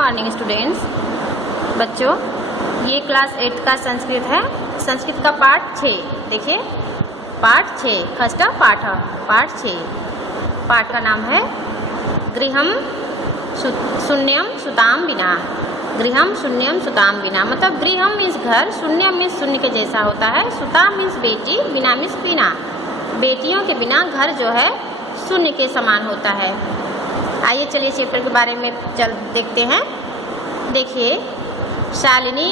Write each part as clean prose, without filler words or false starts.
Morning students. बच्चों, ये class 8 का संस्कृत है। संस्कृत का पाठ 6 देखिए, पाठ 6 खष्ट पाठ, पाठ 6। पाठ का नाम है गृहम शून्यम सुताम बिना। गृहम शून्यम सुताम बिना मतलब गृहम मीन्स घर, शून्यम मीन्स शून्य के जैसा होता है, सुताम मीन्स बेटी, बिना मीन्स बिना। बेटियों के बिना घर जो है शून्य के समान होता है। आइए चलिए चैप्टर के बारे में चल देखते हैं। देखिए, शालिनी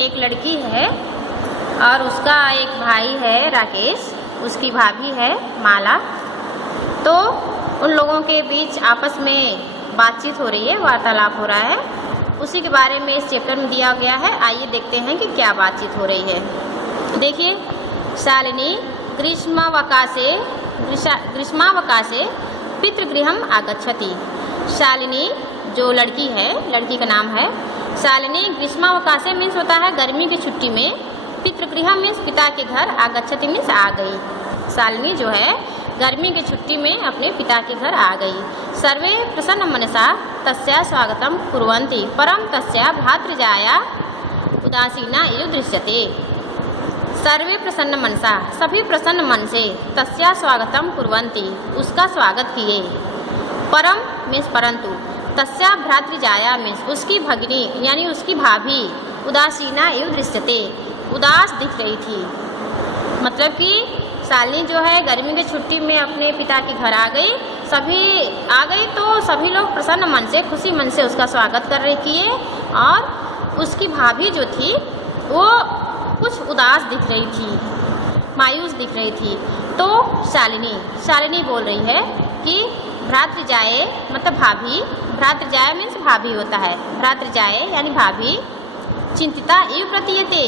एक लड़की है और उसका एक भाई है राकेश, उसकी भाभी है माला। तो उन लोगों के बीच आपस में बातचीत हो रही है, वार्तालाप हो रहा है। उसी के बारे में इस चैप्टर में दिया गया है। आइए देखते हैं कि क्या बातचीत हो रही है। देखिए, शालिनी ग्रीष्मावकाशे पितृगृहम आगच्छति। शालिनी जो लड़की है, लड़की का नाम है शालिनी। ग्रीष्मावकाशे मीन्स होता है गर्मी की छुट्टी में, पितृगृह मीन्स पिता के घर, आगच्छति मीन्स आ गई। शालिनी जो है गर्मी की छुट्टी में अपने पिता के घर आ गई। सर्वे प्रसन्न मनसा तस्या स्वागतम कुर्वन्ति, परम तस्या भ्रातृजाया उदासीना इव दृश्यते। सर्वे प्रसन्न मनसा, सभी प्रसन्न मन से, तस्या स्वागतम कुर्वन्ति, उसका स्वागत किए। परम मीन्स परंतु, तस्या भ्रातृजाया मीन्स उसकी भगिनी यानी उसकी भाभी, उदासीना इव दृश्यते, उदास दिख रही थी। मतलब कि शालिनी जो है गर्मी की छुट्टी में अपने पिता के घर आ गई। सभी आ गई तो सभी लोग प्रसन्न मन से, खुशी मन से उसका स्वागत कर रहे किए। और उसकी भाभी जो थी वो कुछ उदास दिख रही थी, मायूस दिख रही थी। तो शालिनी बोल रही है कि भ्रातृजाए मतलब भाभी, भ्रातृजाए मीन्स भाभी होता है, भ्रातृजाए यानी भाभी, चिंतिता इव प्रतीयते,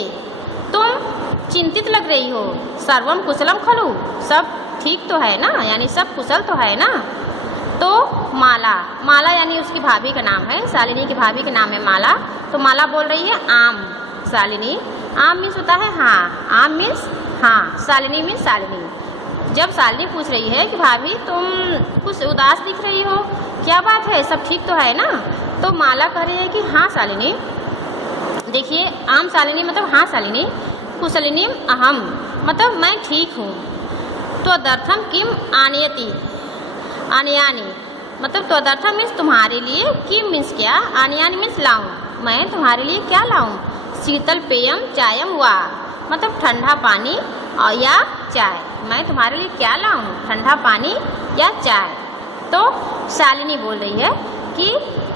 तुम चिंतित लग रही हो। सर्वम कुशलम खलु, सब ठीक तो है ना, यानी सब कुशल तो है ना। तो माला यानी उसकी भाभी का नाम है, शालिनी की भाभी का नाम है माला। तो माला बोल रही है आम। शालिनी, आम मीन्स होता है हाँ, आम मीन्स हाँ, शालिनी मीन्स शालिनी। जब शालिनी पूछ रही है कि भाभी तुम कुछ उदास दिख रही हो, क्या बात है, सब ठीक तो है ना। तो माला कह रही है कि हाँ शालिनी। देखिए, आम शालिनी मतलब हाँ शालिनी, कुशलिनी अहम मतलब मैं ठीक हूँ। त्वदर्थम किम आनयति, आनयानी मतलब त्वदर्थम मीन्स तुम्हारे लिए, किम मीन्स क्या, आनयानी मीन्स लाऊं, मैं तुम्हारे लिए क्या लाऊं। शीतल पेयम चायम वा मतलब ठंडा पानी और या चाय, मैं तुम्हारे लिए क्या लाऊं, ठंडा पानी या चाय। तो शालिनी बोल रही है कि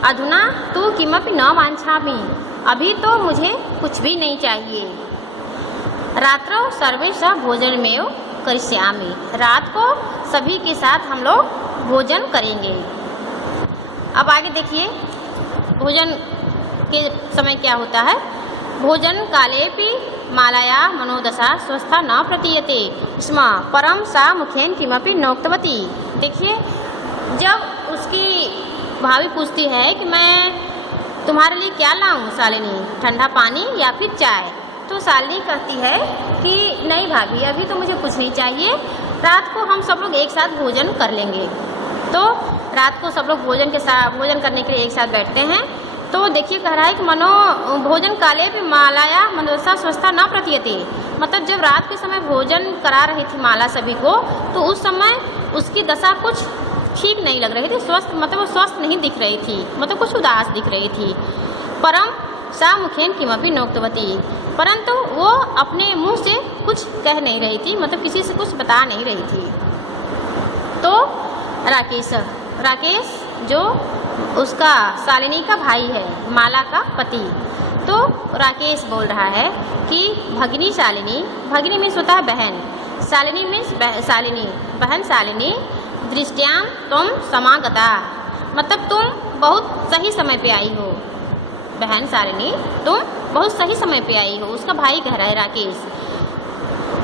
अधुना तू किमपि न वांछामि, अभी तो मुझे कुछ भी नहीं चाहिए। रात्रौ सर्वे सह भोजनमेव करिष्यामि, रात को सभी के साथ हम लोग भोजन करेंगे। अब आगे देखिए, भोजन के समय क्या होता है। भोजन कालेपि मालाया मनोदशा स्वस्था न प्रतीयते स्म, परम सा मुखेन किमपि नोक्तवती। देखिए, जब उसकी भाभी पूछती है कि मैं तुम्हारे लिए क्या लाऊं शालिनी, ठंडा पानी या फिर चाय, तो शालिनी कहती है कि नहीं भाभी, अभी तो मुझे कुछ नहीं चाहिए, रात को हम सब लोग एक साथ भोजन कर लेंगे। तो रात को सब लोग भोजन करने के लिए एक साथ बैठते हैं। तो देखिए, कह रहा है कि भोजन काले भी मालाया मनोदशा स्वस्था न प्रतीयते, मतलब जब रात के समय भोजन करा रही थी माला सभी को, तो उस समय उसकी दशा कुछ ठीक नहीं लग रही थी, स्वस्थ मतलब वो स्वस्थ नहीं दिख रही थी, मतलब कुछ उदास दिख रही थी। परम सा मुखेन किमपि नोक्तवती, परंतु वो अपने मुंह से कुछ कह नहीं रही थी, मतलब किसी से कुछ बता नहीं रही थी। तो राकेश जो उसका शालिनी का भाई है, माला का पति, तो राकेश बोल रहा है कि भगिनी शालिनी, भगिनी मीन्स होता है बहन, शालिनी मीन्स शालिनी, बहन शालिनी, दृष्टियाम तुम समागता मतलब तुम बहुत सही समय पे आई हो। बहन शालिनी, तुम बहुत सही समय पे आई हो, उसका भाई कह रहा है राकेश।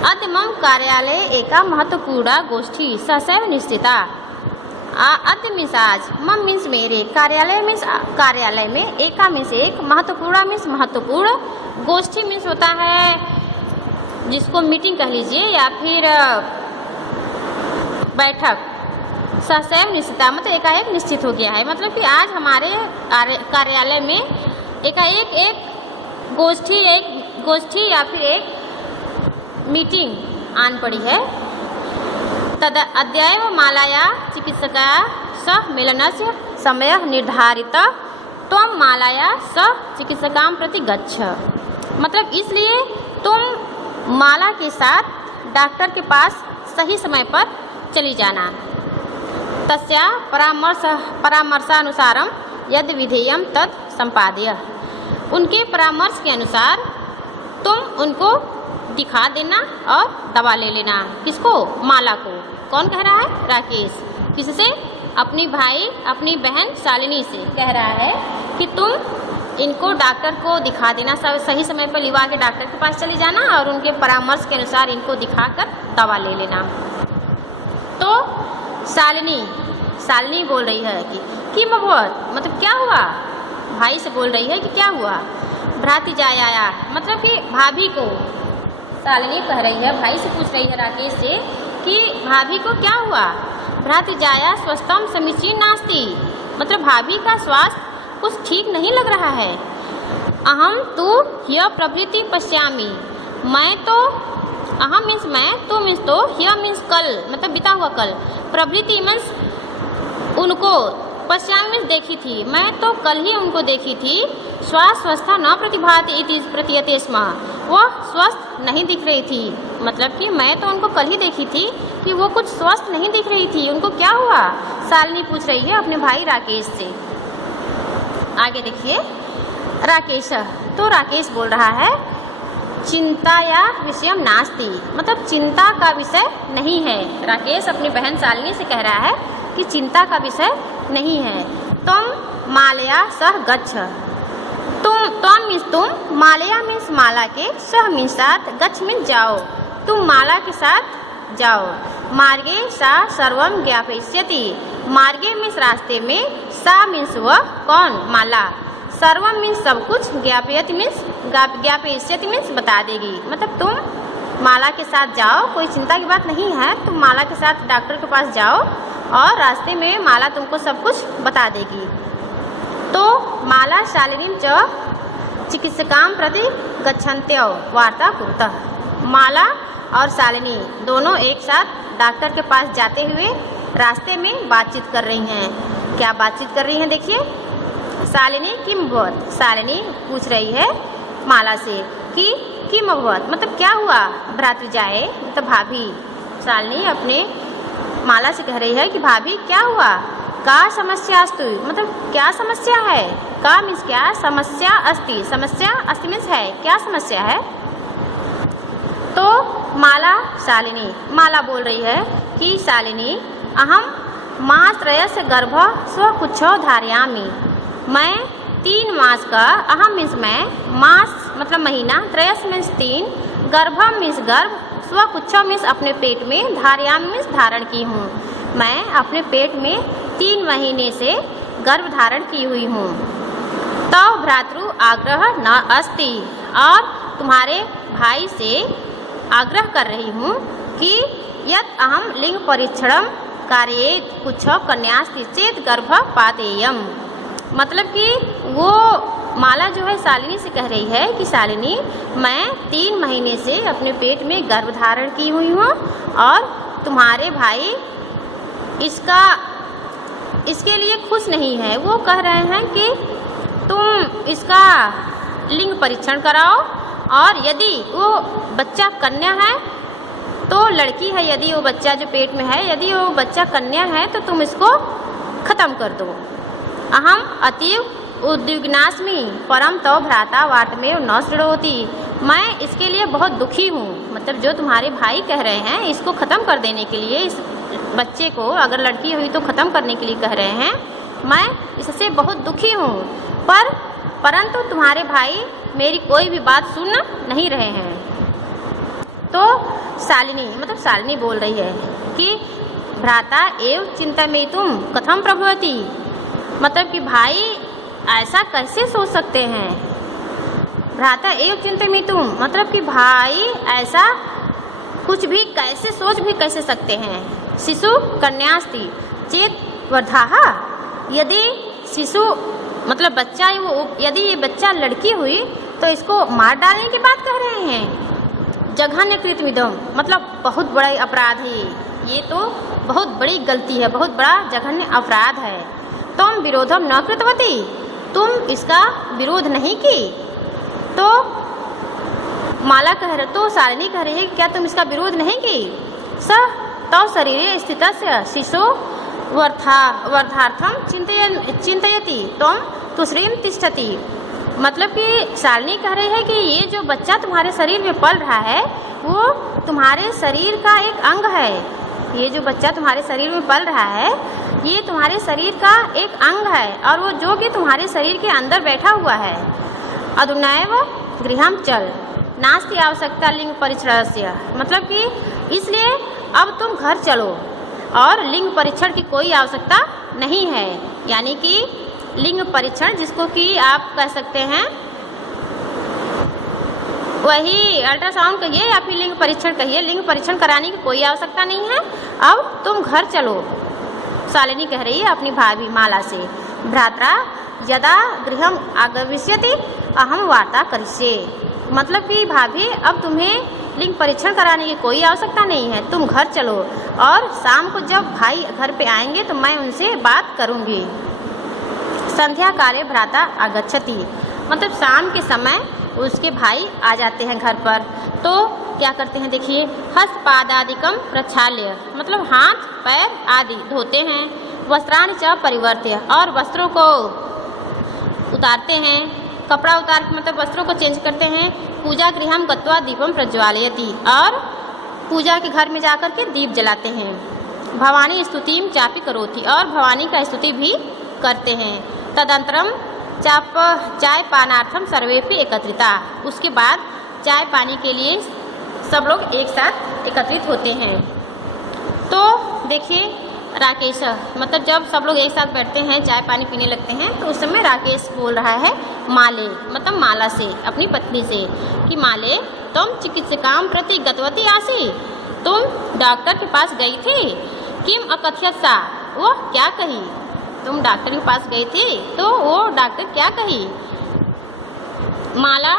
अद्य मम कार्यालय एका महत्वपूर्ण गोष्ठी ससैव निश्चिता। अद्य मीन्स आज, मम मीन्स मेरे, कार्यालय मीन्स कार्यालय में, एका मीन्स एक, महत्वपूर्ण मीन्स महत्वपूर्ण, गोष्ठी मीन्स होता है जिसको मीटिंग कह लीजिए या फिर बैठक। सहसैव निश्चिता, मतलब एकाएक निश्चित हो गया है। मतलब कि आज हमारे कार्यालय में एकाएक एक गोष्ठी या फिर एक मीटिंग आन पड़ी है। तद अद्यैव मालाया चिकित्सका सह मेलनस्य समय निर्धारित त्वं मालाया सह चिकित्सकां प्रति गच्छ। मतलब इसलिए तुम माला के साथ डॉक्टर के पास सही समय पर चली जाना। तस्या परामर्शानुसारम यद विधेयम तत् संपादय। उनके परामर्श के अनुसार तुम उनको दिखा देना और दवा ले लेना। किसको? माला को। कौन कह रहा है? राकेश। किससे? अपनी भाई अपनी बहन शालिनी से कह रहा है कि तुम इनको डॉक्टर को दिखा देना, सही समय पर लिवा के डॉक्टर के पास चली जाना और उनके परामर्श के अनुसार इनको दिखाकर दवा ले लेना। तो शालिनी बोल रही है कि मभवत, मतलब क्या हुआ? भाई से बोल रही है कि क्या हुआ? भ्राति जाया आया, मतलब कि भाभी को शालिनी कह रही है, भाई से पूछ रही है राकेश से कि भाभी को क्या हुआ? भ्राति जाया स्वस्थम समीचीन नास्ति, मतलब भाभी का स्वास्थ्य कुछ ठीक नहीं लग रहा है। अहम तु ह्य प्रभृति पश्यामि, मैं तो, अहम मीन्स मैं, तू मीन्स तो, ह्य मीन्स कल, मतलब बीता हुआ कल, प्रभृति मीन्स उनको, पश्यामि मीन्स देखी थी, मैं तो कल ही उनको देखी थी। स्वस्था न प्रतिभाति इति प्रतीयते स्म, वह स्वस्थ नहीं दिख रही थी। मतलब कि मैं तो उनको कल ही देखी थी कि वो कुछ स्वस्थ नहीं दिख रही थी। उनको क्या हुआ? शालिनी पूछ रही है अपने भाई राकेश से। आगे देखिए राकेश, तो राकेश बोल रहा है चिंता या विषयम नास्ति, मतलब चिंता का विषय नहीं है। राकेश अपनी बहन शालिनी से कह रहा है कि चिंता का विषय नहीं है। तुम मालया सह गच्छ, तुम मीन्स तुम, मालया मीन्स माला के, सह मीन्स साथ, गच्छ मीन्स जाओ, तुम माला के साथ जाओ। मार्गे सा सर्वम ज्ञापयिष्यति, मार्गे मीन्स रास्ते में, सा मीन्स वह, कौन? माला। सर्वम मीन्स सब कुछ, ज्ञापयति मीन्स ज्ञापयिष्यति मीन्स बता देगी। मतलब तुम माला के साथ जाओ, कोई चिंता की बात नहीं है, तुम माला के साथ डॉक्टर के पास जाओ और रास्ते में माला तुमको सब कुछ बता देगी। तो माला शालिनीं च चिकित्सकां प्रति गच्छन्त्यो वार्ता कुरुतः, माला और शालिनी दोनों एक साथ डॉक्टर के पास जाते हुए रास्ते में बातचीत कर रही हैं। क्या बातचीत कर रही हैं? देखिए, शालिनी किम भवत, शालिनी पूछ रही है माला से कि किम भवत, मतलब क्या हुआ? भ्रातृजाए, मतलब भाभी। शालिनी अपने माला से कह रही है कि भाभी क्या हुआ? का समस्या अस्तु, मतलब क्या समस्या है? का मीन्स क्या? समस्या अस्ति, समस्या अस्ति मीन्स है, क्या समस्या है? तो माला शालिनी, माला बोल रही है कि शालिनी अहम मासत्रयस्य गर्भ स्वकुच्छो धारयामि, मैं 3 मास का, अहम मीन्स मैं, मास मतलब महीना, त्रयस मीन्स 3, गर्भम मीन्स गर्भ, स्वकुच्छो मीन्स अपने पेट में, धारयामि मीन्स धारण की हूँ। मैं अपने पेट में 3 महीने से गर्भ धारण की हुई हूँ। तो भ्रातृ आग्रह न अस्ति, और तुम्हारे भाई से आग्रह कर रही हूँ कि यत् अहम लिंग परीक्षणम कार्येत कुछ कन्यास्ति चेत गर्भ पातेयम, मतलब कि वो माला जो है शालिनी से कह रही है कि शालिनी मैं 3 महीने से अपने पेट में गर्भ धारण की हुई हूँ और तुम्हारे भाई इसके लिए खुश नहीं है। वो कह रहे हैं कि तुम इसका लिंग परीक्षण कराओ और यदि वो बच्चा कन्या है तो लड़की है, यदि वो बच्चा जो पेट में है, यदि वो बच्चा कन्या है तो तुम इसको ख़त्म कर दो। अहम अतीव उद्विग्नास्मि परम तो भ्राता वाटमेव न शृणोति, मैं इसके लिए बहुत दुखी हूँ। मतलब जो तुम्हारे भाई कह रहे हैं इसको ख़त्म कर देने के लिए, इस बच्चे को अगर लड़की हुई तो ख़त्म करने के लिए कह रहे हैं, मैं इससे बहुत दुखी हूँ, परंतु तुम्हारे भाई मेरी कोई भी बात सुन नहीं रहे हैं। तो शालिनी मतलब शालिनी बोल रही है कि भ्राता एव चिंतयितुं कथम प्रभवति, मतलब कि भाई ऐसा कैसे सोच सकते हैं। भ्राता एव चिंतयितुं मतलब कि भाई ऐसा कुछ भी कैसे सोच भी कैसे सकते हैं। शिशु कन्यास्ति चेत वर्धाः, यदि शिशु मतलब बच्चा यदि ये बच्चा लड़की हुई तो इसको मार डालने की बात कह रहे हैं। जघन्य कृतमिदम् मतलब बहुत बड़ा अपराध है, ये तो बहुत बड़ी गलती है, बहुत बड़ा जघन्य अपराध है। तुम विरोधम न कृतवती, तुम इसका विरोध नहीं की। तो माला कह रहे तो शालिनी कह रही है क्या तुम इसका विरोध नहीं की। स तव शरीरे स्थितस्य शिशो वर्धार्थम चिंतयति तुम तुश्रीम तिष्ठति। मतलब कि शालिनी कह रही है कि ये जो बच्चा तुम्हारे शरीर में पल रहा है वो तुम्हारे शरीर का एक अंग है। ये जो बच्चा तुम्हारे शरीर में पल रहा है ये तुम्हारे शरीर का एक अंग है और वो जो कि तुम्हारे शरीर के अंदर बैठा हुआ है। अधुनैव गृहं चल नास्ति आवश्यकता लिंग परीक्षणस्य, मतलब कि इसलिए अब तुम घर चलो और लिंग परीक्षण की कोई आवश्यकता नहीं है। यानी कि लिंग परीक्षण जिसको कि आप कह सकते हैं वही अल्ट्रासाउंड कहिए या फिर लिंग परीक्षण कहिए, लिंग परीक्षण कराने की कोई आवश्यकता नहीं है, अब तुम घर चलो। शालिनी कह रही है अपनी भाभी माला से। भ्रात्रा यदा गृहम आगमिष्यति अहम वार्ता करिष्ये, मतलब कि भाभी अब तुम्हें लिंग परीक्षण कराने की कोई आवश्यकता नहीं है, तुम घर चलो और शाम को जब भाई घर पे आएंगे तो मैं उनसे बात करूंगी। संध्या काले भ्राता आगच्छति, मतलब शाम के समय उसके भाई आ जाते हैं घर पर। तो क्या करते हैं देखिए, हस्तपादादिकम प्रक्षाल्य, मतलब हाथ पैर आदि धोते हैं। वस्त्राणि च परिवर्त्य, और वस्त्रों को उतारते हैं, कपड़ा उतार के मतलब वस्त्रों को चेंज करते हैं। पूजा गृहम गत्वा दीपम प्रज्वालयति, और पूजा के घर में जाकर के दीप जलाते हैं। भवानी स्तुतिम चापि करोति, और भवानी का स्तुति भी करते हैं। तदंतरम चाय पानार्थम सर्वेपि एकत्रिता, उसके बाद चाय पानी के लिए सब लोग एक साथ एकत्रित होते हैं। तो देखिए राकेश, मतलब जब सब लोग एक साथ बैठते हैं चाय पानी पीने लगते हैं तो उस समय राकेश बोल रहा है माले, मतलब माला से, अपनी पत्नी से कि माले तुम चिकित्सकाम प्रति गतवती आसी, तुम डॉक्टर के पास गई थी। किम अकथयत सा, वो क्या कही, तुम डॉक्टर के पास गई थी तो वो डॉक्टर क्या कही। माला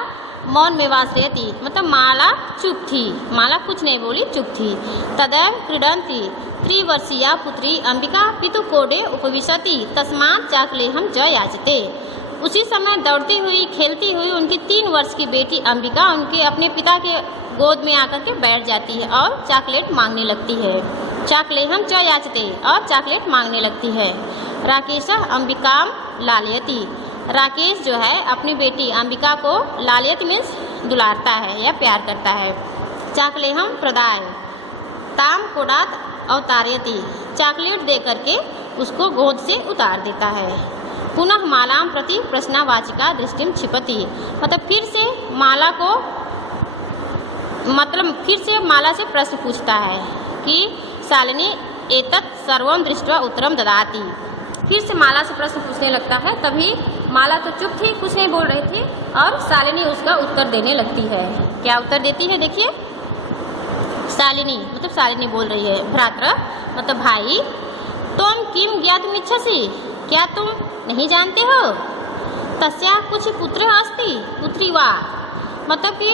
मौन में वासयति, मतलब माला चुप थी, माला कुछ नहीं बोली, चुप थी। तदैव क्रीडन्ति त्रिवर्षीया पुत्री अंबिका पितु कोडे उपविशति तस्मात् चाकलेहम च याचते, उसी समय दौड़ती हुई खेलती हुई उनकी 3 वर्ष की बेटी अंबिका उनके अपने पिता के गोद में आकर के बैठ जाती है और चॉकलेट मांगने लगती है। चाकलेहम च याचते, और चॉकलेट मांगने लगती है। राकेश अंबिकाम लालयति, राकेश जो है अपनी बेटी अंबिका को लालयति मीन्स दुलारता है या प्यार करता है। चाकलेहम प्रदाय ताम कोडात अवतारयति, चॉकलेट दे करके उसको गोद से उतार देता है। पुनः मालाम प्रति प्रश्नवाचिका दृष्टिम क्षिपति, मतलब फिर से माला से प्रश्न पूछता है कि शालिनी एतत् सर्वं दृष्ट्वा उत्तरम ददाति, फिर से माला से प्रश्न पूछने लगता है। तभी माला तो चुप थी, कुछ नहीं बोल रही थी, और शालिनी उसका उत्तर देने लगती है। क्या उत्तर देती है देखिए, शालिनी मतलब शालिनी बोल रही है, भ्रात्र मतलब भाई, तुम किम ज्ञातुमिच्छसि, क्या तुम नहीं जानते हो, तस्या कुछ पुत्र अस्ति पुत्री वा, मतलब कि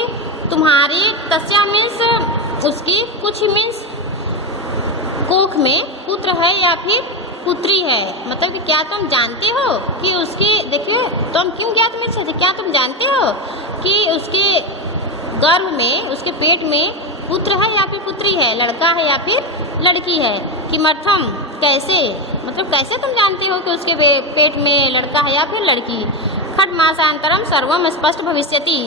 तुम्हारी तस्या मीन्स उसकी, कुछ मीन्स कोख में पुत्र है या फिर पुत्री है, मतलब कि क्या तुम जानते हो कि उसकी, देखिए तुम क्यों ज्ञातुमिच्छसि, क्या तुम जानते हो कि उसके गर्भ में, उसके पेट में पुत्र है या फिर पुत्री है, लड़का है या फिर लड़की है। किमर्थम कैसे, मतलब कैसे तुम जानते हो कि उसके पेट में लड़का है या फिर लड़की। खट मासांतरम सर्वम स्पष्ट भविष्यति,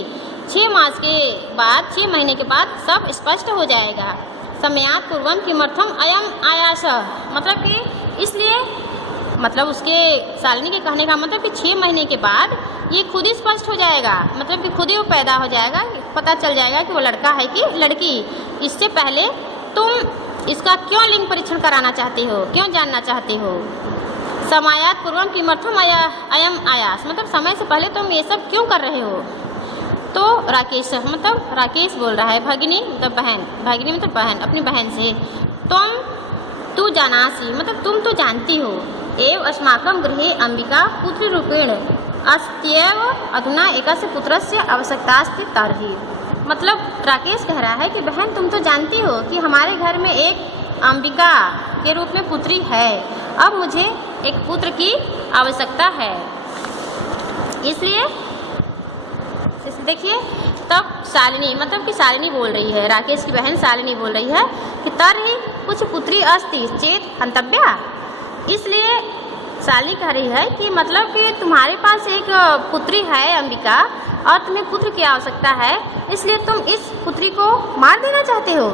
6 मास के बाद, 6 महीने के बाद सब स्पष्ट हो जाएगा। समयात पूर्वम किमर्थम अयम आयास, मतलब कि इसलिए, मतलब उसके शालिनी के कहने का मतलब कि 6 महीने के बाद ये खुद ही स्पष्ट हो जाएगा, मतलब कि खुद ही वो पैदा हो जाएगा, पता चल जाएगा कि वो लड़का है कि लड़की। इससे पहले तुम इसका क्यों लिंग परीक्षण कराना चाहते हो, क्यों जानना चाहते हो। समायात पूर्वम किमर्थम अयम आयास, मतलब समय से पहले तुम ये सब क्यों कर रहे हो। तो राकेश मतलब राकेश बोल रहा है, भगिनी मतलब बहन, भगिनी मतलब बहन, अपनी बहन से, तुम तू जानासि मतलब तुम तो जानती हो, एव अस्माकं गृहे अंबिका पुत्रीरूपेण अस्त्येव अधुना एकस्य पुत्रस्य आवश्यकतास्ति तर्हि। मतलब राकेश कह रहा है कि बहन तुम तो जानती हो कि हमारे घर में एक अंबिका के रूप में पुत्री है, अब मुझे एक पुत्र की आवश्यकता है। इसलिए देखिए तब शालिनी मतलब कि शालिनी बोल रही है, राकेश की बहन शालिनी बोल रही है कि तर्हि कुछ पुत्री अस्ति चेत हंतव्या। इसलिए शालिनी कह रही है कि मतलब कि तुम्हारे पास एक पुत्री है अंबिका और तुम्हें पुत्र की आवश्यकता है, इसलिए तुम इस पुत्री को मार देना चाहते हो।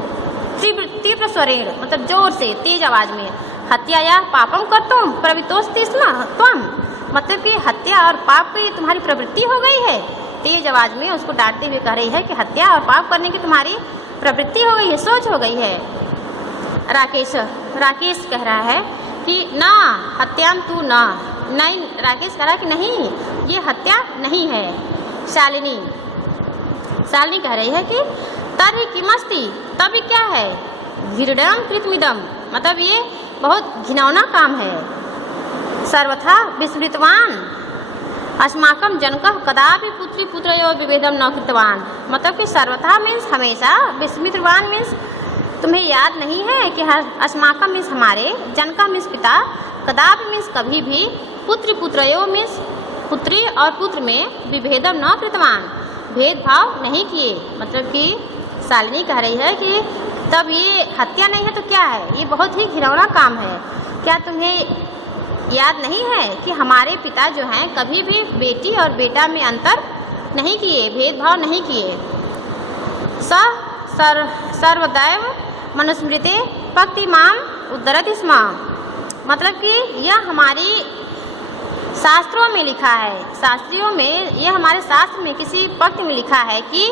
तीव्र स्वरेण मतलब जोर से तेज आवाज में, हत्या या पापम कर्तुम प्रवृत्तोस्ति स्म त्वम मतलब कि हत्या और पाप की तुम्हारी प्रवृत्ति हो गई है। तेज आवाज में उसको डांटते हुए कह रही है कि हत्या और पाप करने की तुम्हारी प्रवृत्ति हो गई है, सोच हो गई है। राकेश कह रहा है कि ना हत्याम तू ना, नहीं राकेश कह रहा है कि नहीं ये हत्या नहीं है। शालिनी कह रही है कि तर्हि किमस्ति तभी क्या है, घृणं कृतमिदं मतलब ये बहुत घिनौना काम है। सर्वथा विस्मृतवान अस्माकं जनकः कदापि पुत्री पुत्रयोः विभेदं न कृतवान मतलब कि सर्वथा मीन्स हमेशा, विस्मृतवान मीन्स तुम्हें याद नहीं है कि अस्माकं मीन्स हमारे, जनकः मीन्स पिता, कदापि मीन्स कभी भी, पुत्री पुत्रयोः मीन्स पुत्री और पुत्र में विभेदम न कृतवान भेदभाव नहीं किए। मतलब कि शालिनी कह रही है कि तब ये हत्या नहीं है तो क्या है, ये बहुत ही घिनौना काम है। क्या तुम्हें याद नहीं है कि हमारे पिता जो हैं कभी भी बेटी और बेटा में अंतर नहीं किए, भेदभाव नहीं किए। सर्वदैव मनुस्मृते भक्तिमाम उद्धरति स्म मतलब कि यह हमारी शास्त्रों में लिखा है, शास्त्रियों में, यह हमारे शास्त्र में किसी पंक्ति में लिखा है कि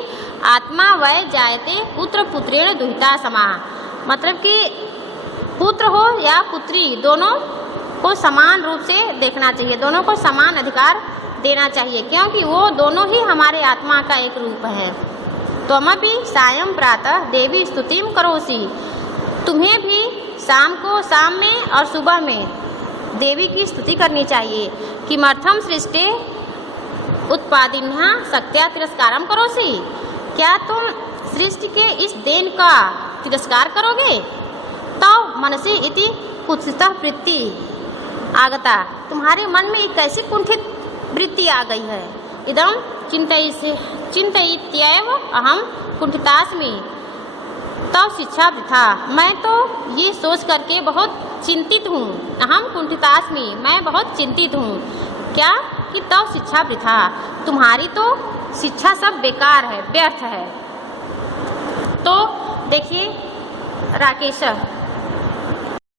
आत्मा वै जायते पुत्र पुत्रेण दुहिता समा मतलब कि पुत्र हो या पुत्री दोनों को समान रूप से देखना चाहिए, दोनों को समान अधिकार देना चाहिए, क्योंकि वो दोनों ही हमारे आत्मा का एक रूप है। त्वमपि सायं प्रातः देवी स्तुतिं करोसि तुम्हें भी शाम को, शाम में और सुबह में देवी की स्तुति करनी चाहिए। किमर्थम सृष्टे उत्पादिन्या शक्त्या तिरस्कारम करोसि क्या तुम सृष्टि के इस देन का तिरस्कार करोगे। तो मनसी इति कुत्सिता वृत्ति आगता तुम्हारे मन में एक कैसी कुंठित वृत्ति आ गई है। इदम चिंतयित्यैव अहम कुंठितास्मि तव शिक्षा वृथा मैं तो ये सोच करके बहुत चिंतित हूँ। अहम कुंठितास्मि मैं बहुत चिंतित हूँ क्या कि तव शिक्षा वृथा तुम्हारी तो शिक्षा सब बेकार है, व्यर्थ है। तो देखिए राकेश